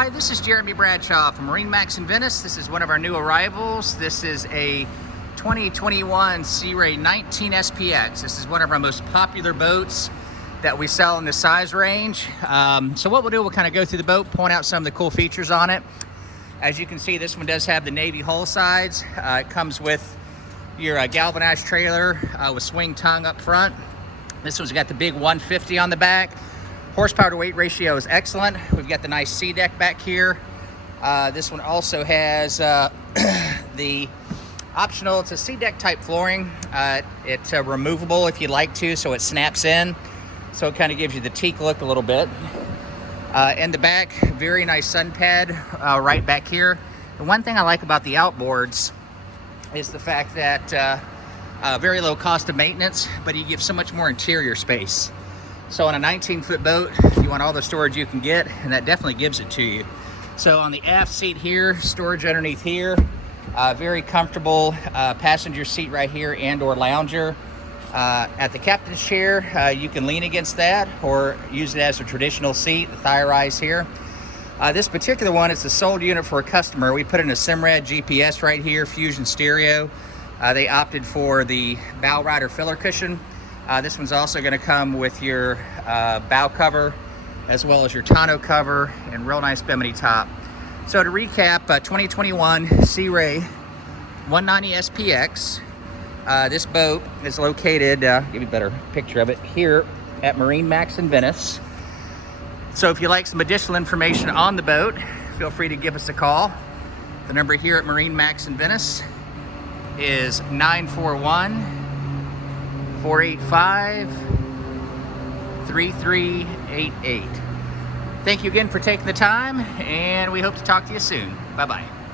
Hi, this is Jeremy Bradshaw from MarineMax Venice. This is one of our new arrivals. This is a 2021 Sea Ray 19 SPX. This is one of our most popular boats that we sell in the size range. So what we'll do, we'll kind of go through the boat, point out some of the cool features on it. As you can see, this one does have the navy hull sides. It comes with your galvanized trailer with swing tongue up front. This one's got the big 150 on the back. Horsepower to weight ratio is excellent. We've got the nice sea deck back here. This one also has the optional, it's a sea deck type flooring. It's removable if you'd like to, so it snaps in. So it kind of gives you the teak look a little bit. In the back, very nice sun pad right back here. The one thing I like about the outboards is the fact that very low cost of maintenance, but you give so much more interior space. So on a 19-foot boat, you want all the storage you can get, and that definitely gives it to you. So on the aft seat here, storage underneath here, very comfortable passenger seat right here and or lounger. At the captain's chair, you can lean against that or use it as a traditional seat, the thigh rise here. This particular one is the sold unit for a customer. We put in a Simrad GPS right here, Fusion stereo. They opted for the bow rider filler cushion. This one's also going to come with your bow cover as well as your tonneau cover and real nice bimini top. So to recap, 2021 Sea Ray 190 SPX. This boat is located, give you a better picture of it, here at MarineMax in Venice. So if you like some additional information on the boat, feel free to give us a call. The number here at MarineMax in Venice is 941-485-3388. Thank you again for taking the time, and we hope to talk to you soon. Bye-bye.